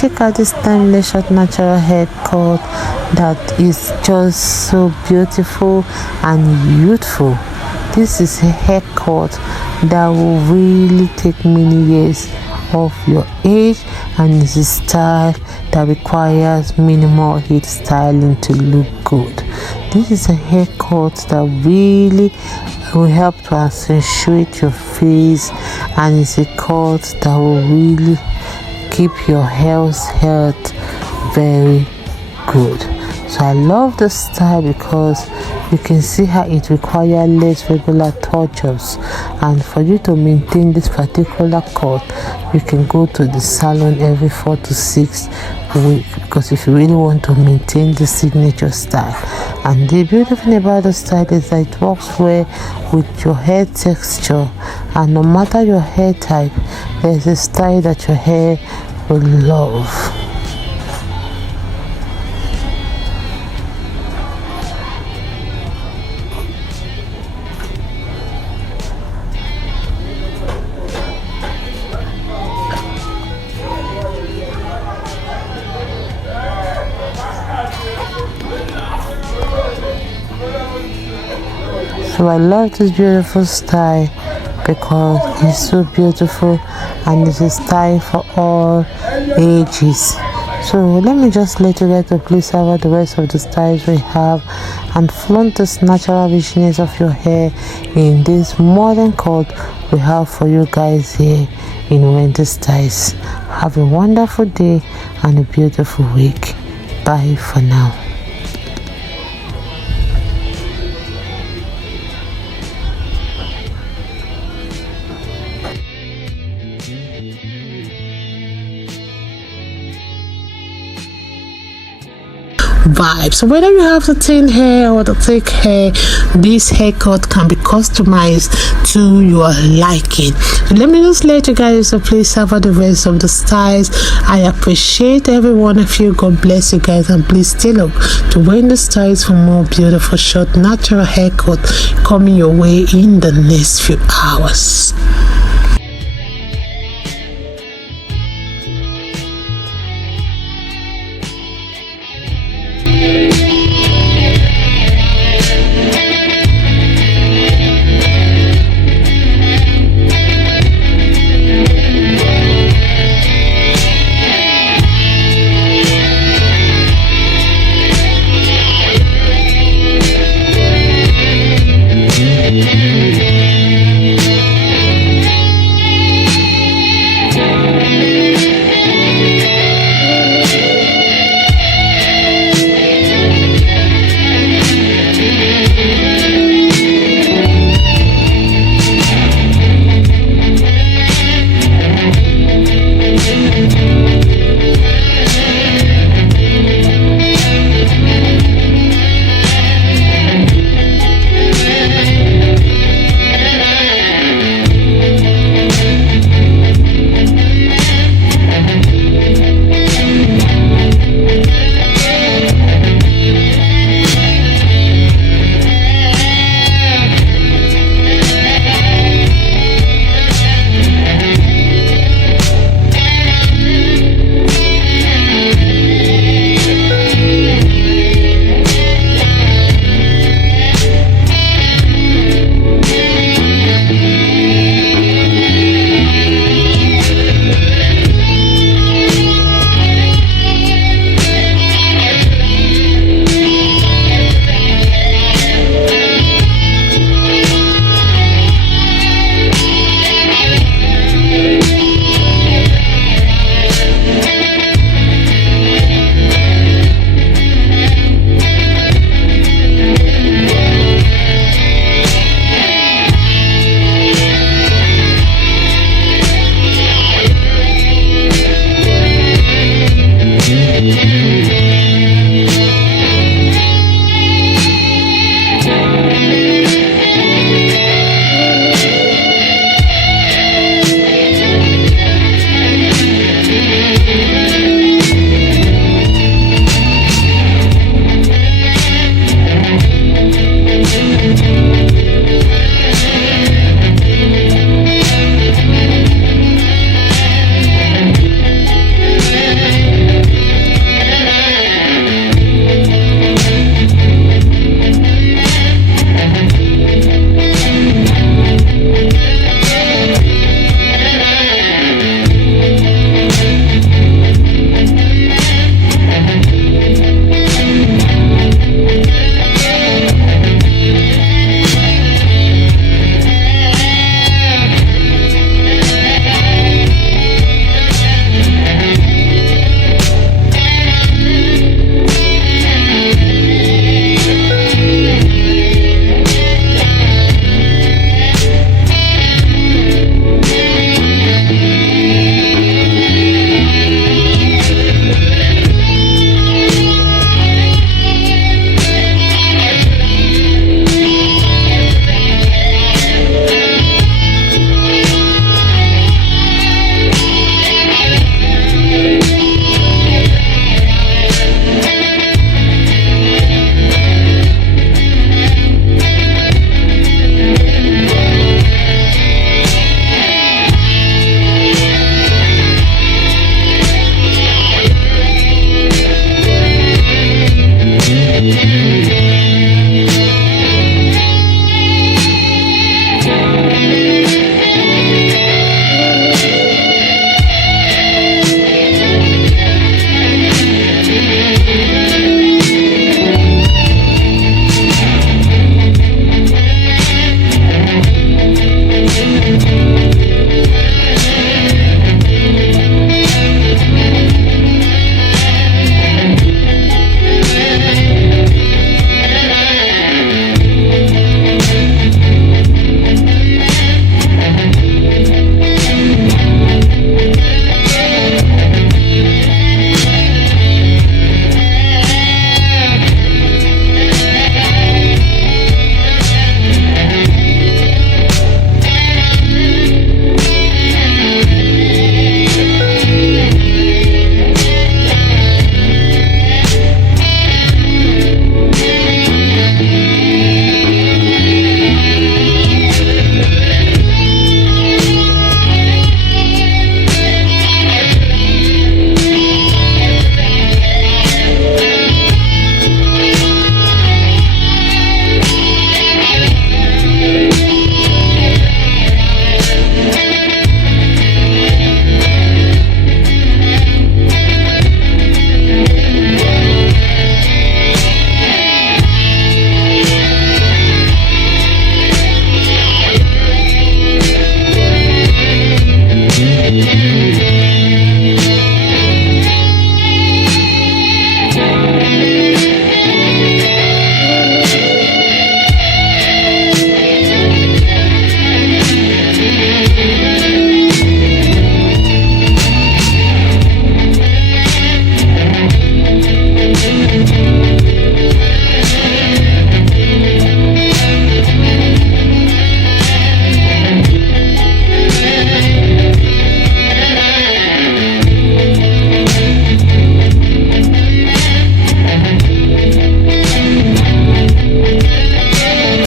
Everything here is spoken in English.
check out this timeless short natural haircut that is just so beautiful and youthful. This is a haircut that will really take many years of your age, and it's a style that requires minimal heat styling to look good. This is a haircut that really will help to accentuate your face, and it's a cut that will really keep your health very good. So I love the style because you can see how it requires less regular touch-ups, and for you to maintain this particular cut you can go to the salon every 4 to 6 weeks, because if you really want to maintain the signature style. And the beautiful thing about the style is that it works well with your hair texture, and no matter your hair type, there's a style that your hair will love. So I love this beautiful style because it's so beautiful and it's a style for all ages. So let me just let you get to please over the rest of the styles we have and flaunt this natural richness of your hair in this modern cut we have for you guys here in Wendy Styles. Have a wonderful day and a beautiful week. Bye for now. Vibe. So whether you have the thin hair or the thick hair, this haircut can be customized to your liking. So let me just let you guys please have the rest of the styles. I appreciate every one of you. God bless you guys, and please stay up to Wendy Styles for more beautiful short natural haircut coming your way in the next few hours.